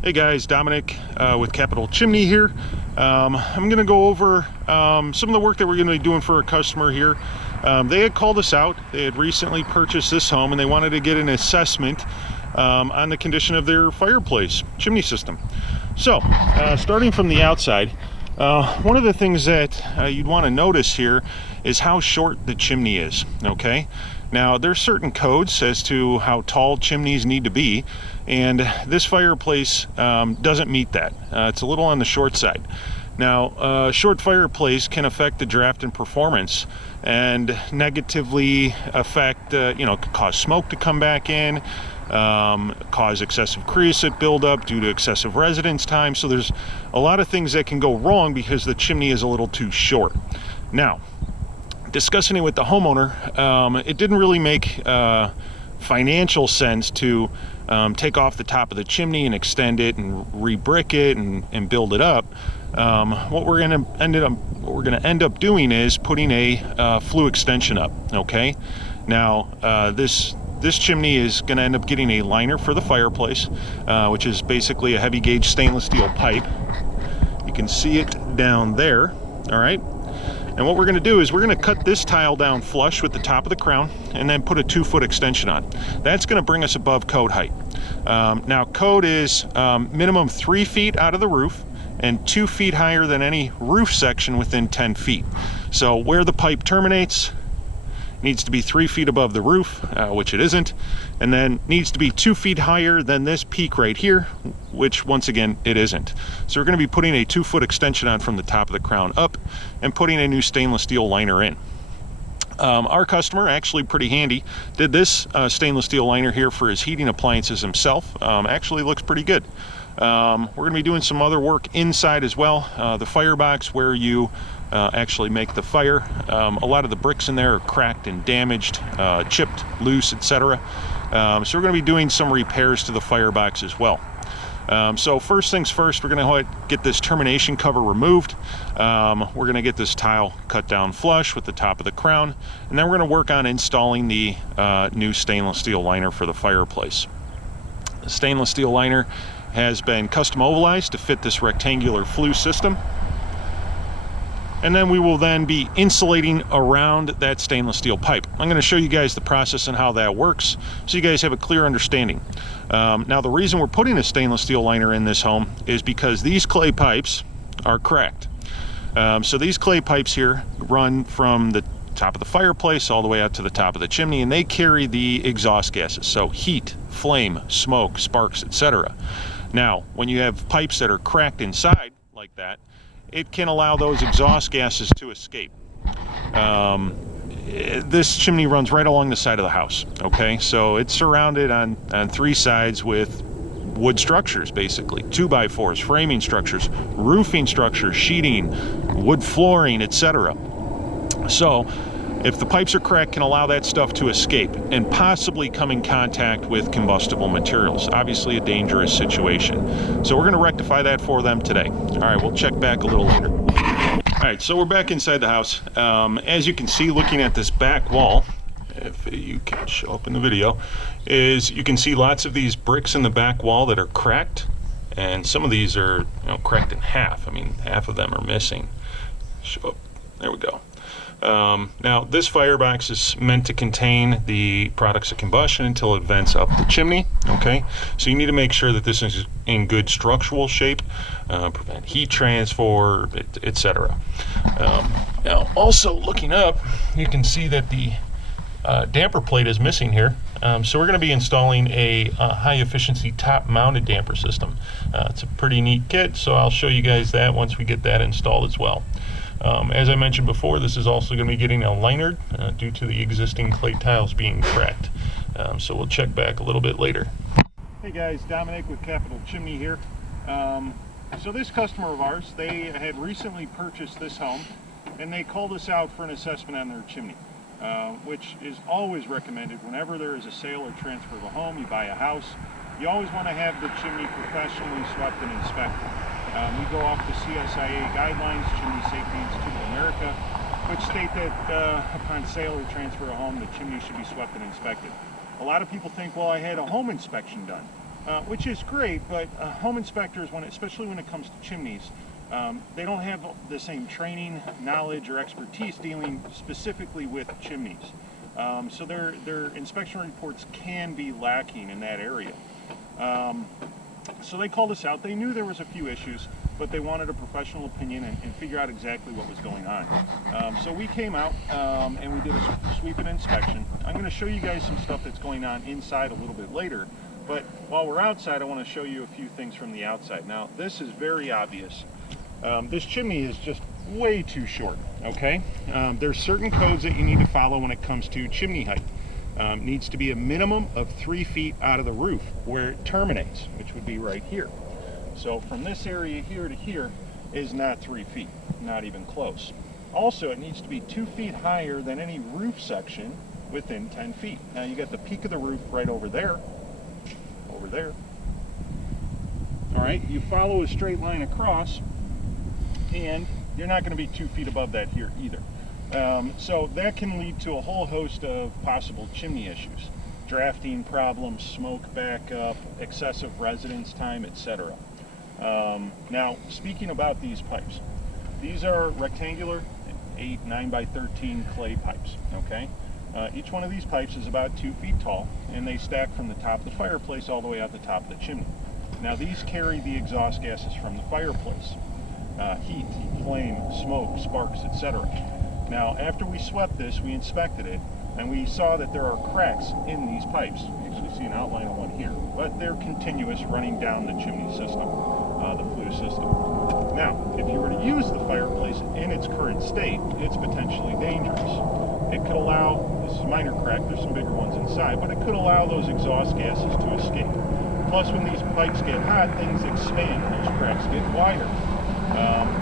Hey guys, Dominic with Capital Chimney here. I'm going to go over some of the work that we're going to be doing for a customer here. They had called us out. They had recently purchased this home and they wanted to get an assessment on the condition of their fireplace chimney system. So, starting from the outside, one of the things that you'd want to notice here is how short the chimney is, okay? Now, there's certain codes as to how tall chimneys need to be, and this fireplace doesn't meet that. It's a little on the short side. Now, short fireplace can affect the draft and performance and negatively affect, could cause smoke to come back in, cause excessive creosote buildup due to excessive residence time. So there's a lot of things that can go wrong because the chimney is a little too short. Now, discussing it with the homeowner, it didn't really make financial sense to take off the top of the chimney and extend it and re-brick it and build it up. What we're going to end up doing is putting a flue extension up. Okay, now this chimney is going to end up getting a liner for the fireplace, which is basically a heavy gauge stainless steel pipe. You can see it down there. All right. And what we're going to do is we're going to cut this tile down flush with the top of the crown and then put a 2-foot extension on. That's going to bring us above code height. Now, code is minimum 3 feet out of the roof and 2 feet higher than any roof section within 10 feet. So where the pipe terminates needs to be 3 feet above the roof, which it isn't, and then needs to be 2 feet higher than this peak right here, which once again it isn't. So we're going to be putting a 2-foot extension on from the top of the crown up and putting a new stainless steel liner in. Our customer, actually pretty handy, did this stainless steel liner here for his heating appliances himself. Actually looks pretty good. We're going to be doing some other work inside as well. The firebox where you actually make the fire. A lot of the bricks in there are cracked and damaged, chipped, loose, etc. So we're going to be doing some repairs to the firebox as well. So first things first, we're going to get this termination cover removed. We're going to get this tile cut down flush with the top of the crown, and then we're going to work on installing the new stainless steel liner for the fireplace. The stainless steel liner has been custom ovalized to fit this rectangular flue system. And then we will then be insulating around that stainless steel pipe. I'm going to show you guys the process and how that works so you guys have a clear understanding. Now, the reason we're putting a stainless steel liner in this home is because these clay pipes are cracked. So these clay pipes here run from the top of the fireplace all the way out to the top of the chimney, and they carry the exhaust gases, so heat, flame, smoke, sparks, etc. Now, when you have pipes that are cracked inside like that, it can allow those exhaust gases to escape. This chimney runs right along the side of the house, okay? So it's surrounded on 3 sides with wood structures, basically. 2x4s, framing structures, roofing structures, sheeting, wood flooring, etc. So if the pipes are cracked, can allow that stuff to escape and possibly come in contact with combustible materials. Obviously a dangerous situation. So we're going to rectify that for them today. All right, we'll check back a little later. All right, so we're back inside the house. As you can see, looking at this back wall, if you can show up in the video, is you can see lots of these bricks in the back wall that are cracked, and some of these are cracked in half. I mean, half of them are missing. Show up. There we go. Now, this firebox is meant to contain the products of combustion until it vents up the chimney, okay? So you need to make sure that this is in good structural shape, prevent heat transfer, etc. Now, also looking up, you can see that the damper plate is missing here. So we're going to be installing a high-efficiency top-mounted damper system. It's a pretty neat kit, so I'll show you guys that once we get that installed as well. As I mentioned before, this is also going to be getting a liner due to the existing clay tiles being cracked. So we'll check back a little bit later. Hey guys, Dominic with Capital Chimney here. So this customer of ours, they had recently purchased this home and they called us out for an assessment on their chimney, which is always recommended whenever there is a sale or transfer of a home. You buy a house, you always want to have the chimney professionally swept and inspected. We go off the CSIA guidelines, Chimney Safety Institute of America, which state that upon sale or transfer of a home, the chimney should be swept and inspected. A lot of people think, well, I had a home inspection done. which is great, but home inspectors, especially when it comes to chimneys, they don't have the same training, knowledge, or expertise dealing specifically with chimneys. So their inspection reports can be lacking in that area. So they called us out. They knew there was a few issues, but they wanted a professional opinion and figure out exactly what was going on. So we came out and we did a sweep and inspection. I'm going to show you guys some stuff that's going on inside a little bit later, but while we're outside, I want to show you a few things from the outside. Now, this is very obvious. This chimney is just way too short, okay? There's certain codes that you need to follow when it comes to chimney height. Needs to be a minimum of 3 feet out of the roof where it terminates, which would be right here. So from this area here to here is not 3 feet, not even close. Also, it needs to be 2 feet higher than any roof section within 10 feet. Now you got the peak of the roof right over there. All right, you follow a straight line across, and you're not going to be 2 feet above that here either. So that can lead to a whole host of possible chimney issues. Drafting problems, smoke backup, excessive residence time, etc. Now, speaking about these pipes, these are rectangular 9 by 13 clay pipes, okay? Each one of these pipes is about 2 feet tall, and they stack from the top of the fireplace all the way out the top of the chimney. Now, these carry the exhaust gases from the fireplace. Heat, flame, smoke, sparks, etc. Now, after we swept this, we inspected it, and we saw that there are cracks in these pipes. You actually see an outline of one here, but they're continuous running down the chimney system, the flue system. Now, if you were to use the fireplace in its current state, it's potentially dangerous. It could allow, this is a minor crack, there's some bigger ones inside, but it could allow those exhaust gases to escape. Plus, when these pipes get hot, things expand, those cracks get wider.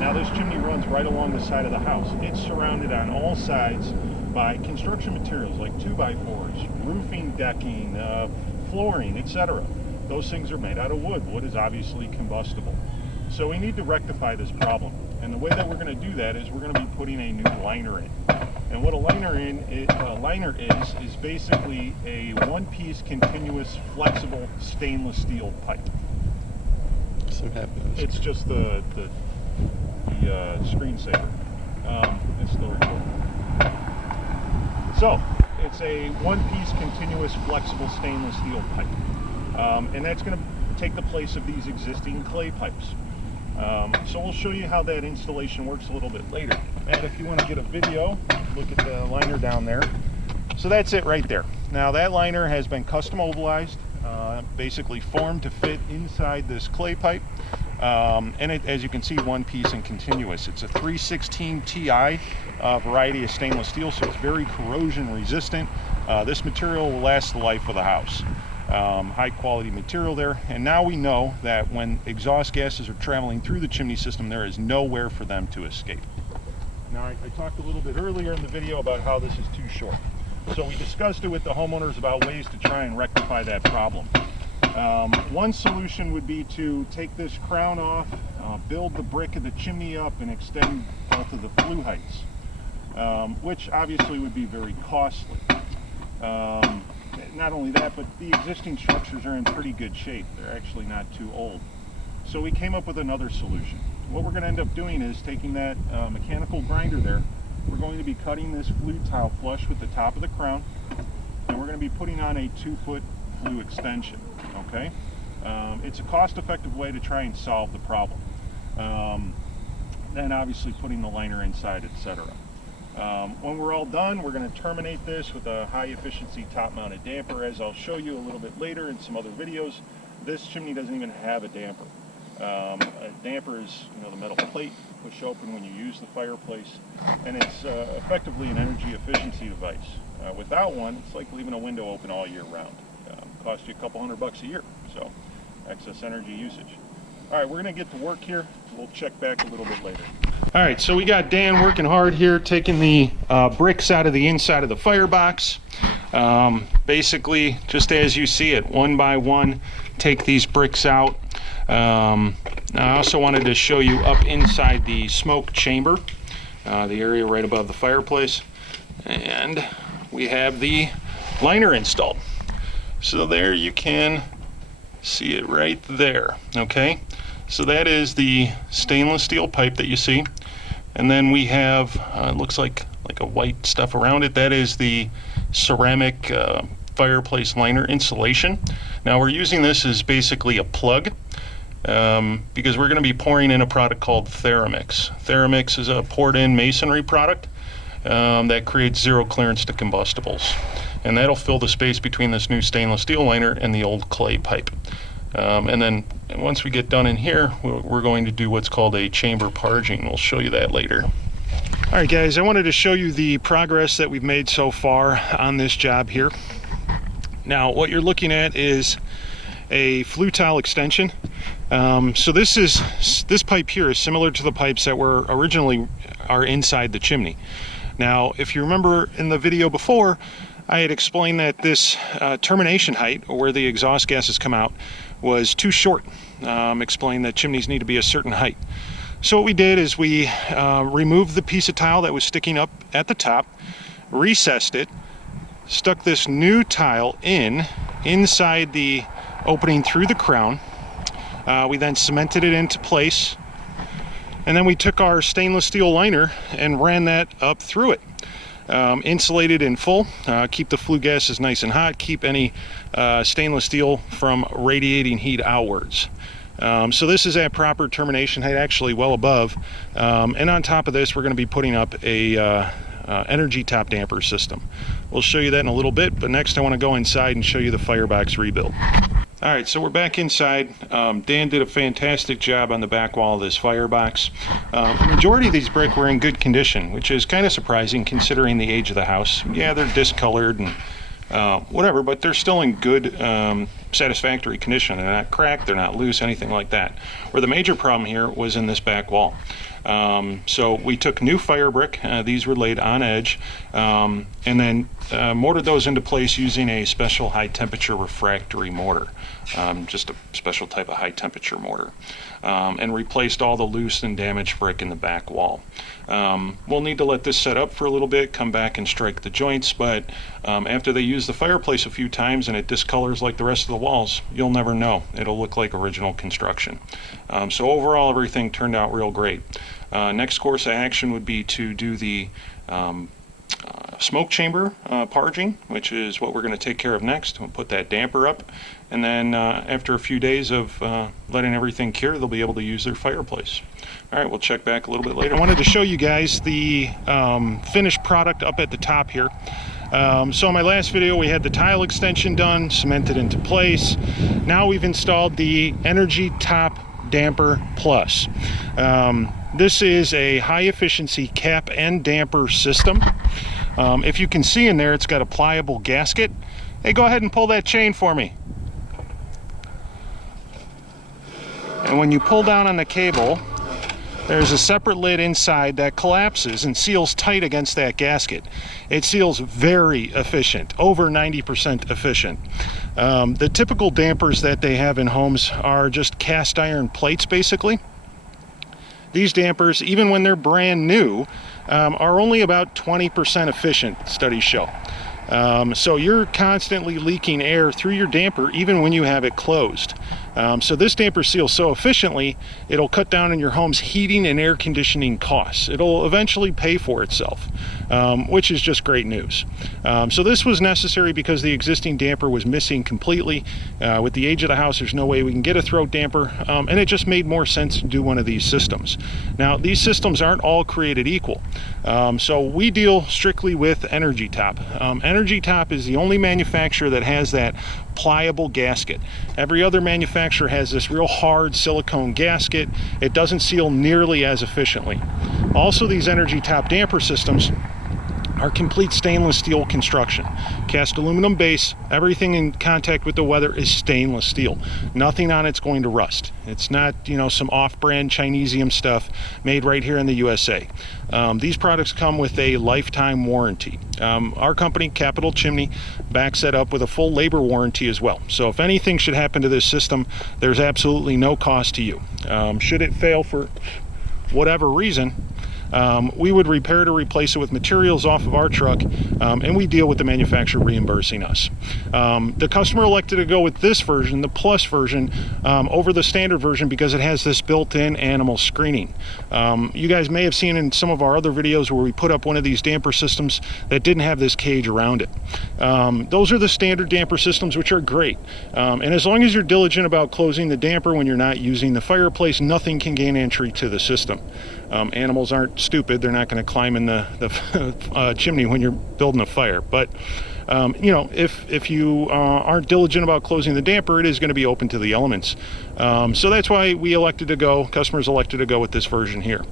Now this chimney runs right along the side of the house. It's surrounded on all sides by construction materials like 2x4s, roofing, decking, flooring, etc. Those things are made out of wood. Wood is obviously combustible. So we need to rectify this problem. And the way that we're going to do that is we're going to be putting a new liner in. And what a liner is basically a one-piece continuous flexible stainless steel pipe. It's just the screensaver. It's still recording. So it's a one-piece continuous flexible stainless steel pipe, and that's going to take the place of these existing clay pipes. So we'll show you how that installation works a little bit later. And if you want to get a video, look at the liner down there. So that's it right there. Now that liner has been custom ovalized, basically formed to fit inside this clay pipe. And it, as you can see, one piece and continuous. It's a 316 Ti variety of stainless steel, so it's very corrosion resistant. This material will last the life of the house. High quality material there, and now we know that when exhaust gases are traveling through the chimney system, there is nowhere for them to escape. Now I talked a little bit earlier in the video about how this is too short. So we discussed it with the homeowners about ways to try and rectify that problem. One solution would be to take this crown off, build the brick of the chimney up, and extend both of the flue heights, which obviously would be very costly. Not only that, but the existing structures are in pretty good shape. They're actually not too old. So we came up with another solution. What we're going to end up doing is taking that mechanical grinder there. We're going to be cutting this flue tile flush with the top of the crown, and we're going to be putting on a 2-foot flue extension. Okay? It's a cost-effective way to try and solve the problem. Then obviously putting the liner inside, etc. When we're all done, we're going to terminate this with a high-efficiency top-mounted damper. As I'll show you a little bit later in some other videos, this chimney doesn't even have a damper. A damper is, the metal plate you push open when you use the fireplace, and it's effectively an energy efficiency device. Without one, it's like leaving a window open all year round. Cost you a couple $100 a year, so excess energy usage. All right, we're going to get to work here. We'll check back a little bit later. All right, so we got Dan working hard here, taking the bricks out of the inside of the firebox. Basically, just as you see it, one by one, take these bricks out. I also wanted to show you up inside the smoke chamber, the area right above the fireplace. And we have the liner installed. So there you can See it right there. Okay, so that is the stainless steel pipe that you see, and then we have it looks like a white stuff around it. That is the ceramic fireplace liner insulation. Now we're using this as basically a plug because we're going to be pouring in a product called Theramix. Theramix is a poured-in masonry product that creates zero clearance to combustibles, and that'll fill the space between this new stainless steel liner and the old clay pipe. And then once we get done in here, we're going to do what's called a chamber parging. We'll show you that later. All right, guys, I wanted to show you the progress that we've made so far on this job here. Now, what you're looking at is a flue tile extension. So this pipe here is similar to the pipes that were originally inside the chimney. Now, if you remember in the video before, I had explained that this termination height, or where the exhaust gases come out, was too short. Explained that chimneys need to be a certain height. So what we did is we removed the piece of tile that was sticking up at the top, recessed it, stuck this new tile inside the opening through the crown. We then cemented it into place, and then we took our stainless steel liner and ran that up through it. Insulated in full, keep the flue gases nice and hot, keep any stainless steel from radiating heat outwards. So this is at proper termination height, actually well above, and on top of this we're going to be putting up a energy top damper system. We'll show you that in a little bit, but next I want to go inside and show you the firebox rebuild. Alright, so we're back inside. Dan did a fantastic job on the back wall of this firebox. The majority of these brick were in good condition, which is kind of surprising considering the age of the house. Yeah, they're discolored and whatever, but they're still in good, satisfactory condition. They're not cracked, they're not loose, anything like that. Where the major problem here was in this back wall. So we took new fire brick, these were laid on edge, and then mortared those into place using a special high temperature refractory mortar, just a special type of high temperature mortar, and replaced all the loose and damaged brick in the back wall. We'll need to let this set up for a little bit, come back and strike the joints, but after they use the fireplace a few times and it discolors like the rest of the walls, you'll never know. It'll look like original construction. So overall everything turned out real great. Next course of action would be to do the smoke chamber parging, which is what we're going to take care of next. We'll put that damper up, and then after a few days of letting everything cure, they'll be able to use their fireplace. All right, we'll check back a little bit later. I wanted to show you guys the finished product up at the top here. So in my last video we had the tile extension done, cemented into place. Now we've installed the Energy Top Damper Plus. This is a high efficiency cap and damper system. If you can see in there, it's got a pliable gasket. Hey, go ahead and pull that chain for me. And when you pull down on the cable, there's a separate lid inside that collapses and seals tight against that gasket. It seals very efficient, over 90% efficient. The typical dampers that they have in homes are just cast iron plates, basically. These dampers, even when they're brand new, are only about 20% efficient, studies show. So you're constantly leaking air through your damper even when you have it closed. So this damper seals so efficiently, it'll cut down on your home's heating and air conditioning costs. It'll eventually pay for itself, which is just great news. So this was necessary because the existing damper was missing completely. With the age of the house, there's no way we can get a throat damper, and it just made more sense to do one of these systems. Now, these systems aren't all created equal. So we deal strictly with Energy Top. Energy Top is the only manufacturer that has that pliable gasket. Every other manufacturer has this real hard silicone gasket. It doesn't seal nearly as efficiently. Also, these Energy Top damper systems are complete stainless steel construction. Cast aluminum base, everything in contact with the weather is stainless steel. Nothing on it's going to rust. It's not, you know, some off-brand Chinesium stuff made right here in the USA. These products come with a lifetime warranty. Our company, Capital Chimney, backs that up with a full labor warranty as well. So if anything should happen to this system, there's absolutely no cost to you. Should it fail for whatever reason, we would repair to replace it with materials off of our truck, and we deal with the manufacturer reimbursing us. The customer elected to go with this version, the Plus version, over the standard version because it has this built-in animal screening. You guys may have seen in some of our other videos where we put up one of these damper systems that didn't have this cage around it. Those are the standard damper systems, which are great. And as long as you're diligent about closing the damper when you're not using the fireplace, nothing can gain entry to the system. Animals aren't stupid. They're not going to climb in the chimney when you're building a fire. But you know, if you aren't diligent about closing the damper, it is going to be open to the elements. So that's why customers elected to go with this version here.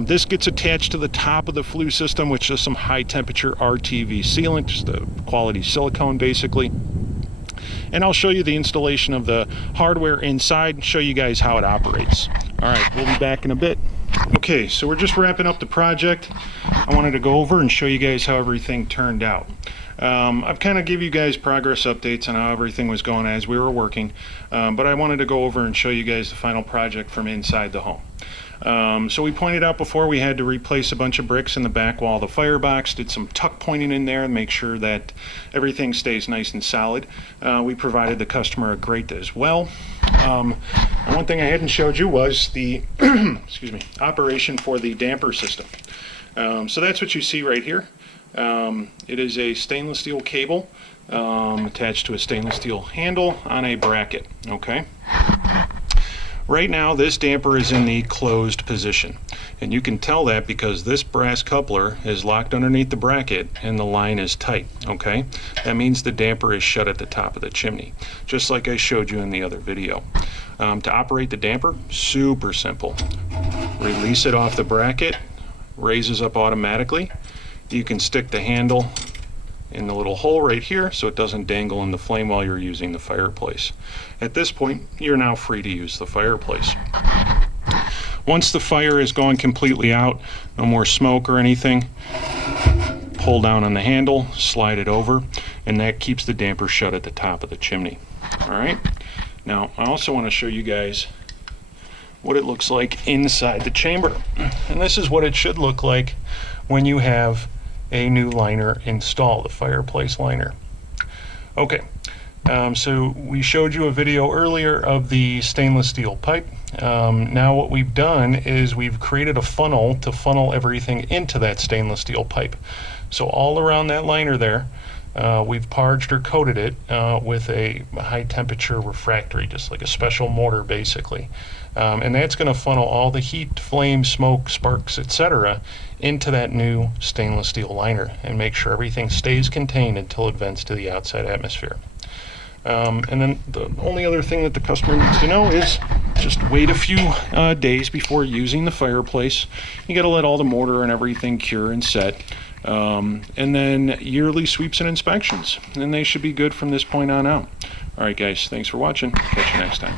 This gets attached to the top of the flue system, which is some high temperature RTV sealant, just a quality silicone basically. And I'll show you the installation of the hardware inside and show you guys how it operates. All right, we'll be back in a bit. Okay, so we're just wrapping up the project. I wanted to go over and show you guys how everything turned out. I've kind of give you guys progress updates on how everything was going as we were working, but I wanted to go over and show you guys the final project from inside the home. So we pointed out before we had to replace a bunch of bricks in the back wall of the firebox, did some tuck pointing in there and make sure that everything stays nice and solid. We provided the customer a grate as well. And one thing I hadn't showed you was the excuse me, operation for the damper system. So that's what you see right here. It is a stainless steel cable attached to a stainless steel handle on a bracket. Okay. Right now this damper is in the closed position, and you can tell that because this brass coupler is locked underneath the bracket and the line is tight. Okay, that means the damper is shut at the top of the chimney, just like I showed you in the other video. To operate the damper, super simple. Release it off the bracket, raises up automatically. You can stick the handle in the little hole right here so it doesn't dangle in the flame while you're using the fireplace. At this point, you're now free to use the fireplace. Once the fire is gone completely out, no more smoke or anything, pull down on the handle, slide it over, and that keeps the damper shut at the top of the chimney. All right. Now, I also want to show you guys what it looks like inside the chamber. And this is what it should look like when you have a new liner installed, the fireplace liner. Okay, so we showed you a video earlier of the stainless steel pipe. Now what we've done is we've created a funnel to funnel everything into that stainless steel pipe. So all around that liner there, we've parged or coated it with a high temperature refractory, just like a special mortar basically. And that's going to funnel all the heat, flame, smoke, sparks, etc. into that new stainless steel liner and make sure everything stays contained until it vents to the outside atmosphere. And then the only other thing that the customer needs to know is just wait a few days before using the fireplace. You got to let all the mortar and everything cure and set. And then yearly sweeps and inspections, and they should be good from this point on out. All right, guys, thanks for watching. Catch you next time.